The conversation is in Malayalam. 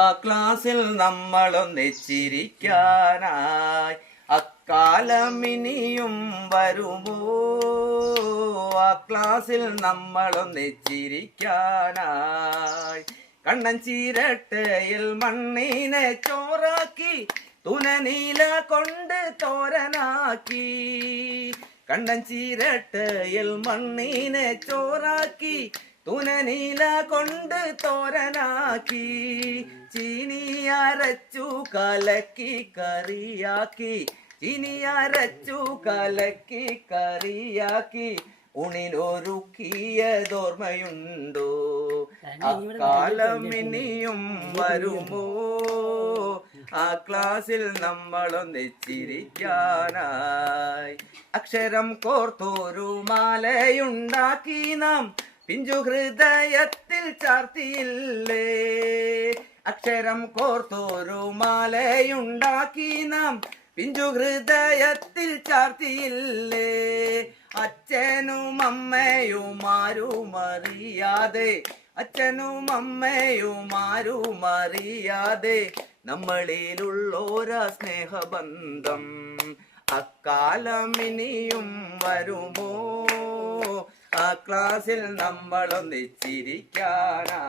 ആ ക്ലാസ്സിൽ നമ്മളൊന്നിച്ചിരിക്കാനായി അക്കാലം ഇനിയും വരുമോ? ആ ക്ലാസ്സിൽ നമ്മളൊന്നിച്ചിരിക്കാനായി കണ്ണൻ ചീരട്ടയിൽ മണ്ണിനെ ചോറാക്കി തുനനീല കൊണ്ട് തോരനാക്കി. കണ്ണൻ ചീരട്ടയിൽ മണ്ണിനെ ചോറാക്കി തുനനീല കൊണ്ട് തോരനാക്കി. ചീനി അരച്ചു കലക്കി കറിയാക്കി, ചീനി അരച്ചു കലക്കി കറിയാക്കി ഉണിലൊരുക്കിയതോർമ്മയുണ്ടോ? അക്കാലം ഇനിയും വരുമോ? ആ ക്ലാസ്സിൽ നമ്മളൊന്നിച്ചിരിക്കാനായി അക്ഷരം കോർത്തൊരു മാലയുണ്ടാക്കി നാം പിഞ്ചു ഹൃദയത്തിൽ ചാർത്തിയില്ലേ? അക്ഷരം കോർത്തൊരു മാലയുണ്ടാക്കി നാം പിഞ്ചു ഹൃദയത്തിൽ ചാർത്തിയില്ലേ? അച്ഛനും അമ്മയും ആരുമറിയാതെ, അച്ഛനും അമ്മയും ആരുമറിയാതെ നമ്മളിലുള്ളോരാ സ്നേഹബന്ധം അക്കാലം ഇനിയും വരുമോ? ആ ക്ലാസ്സിൽ നമ്മളൊന്നിച്ചിരിക്കാനാ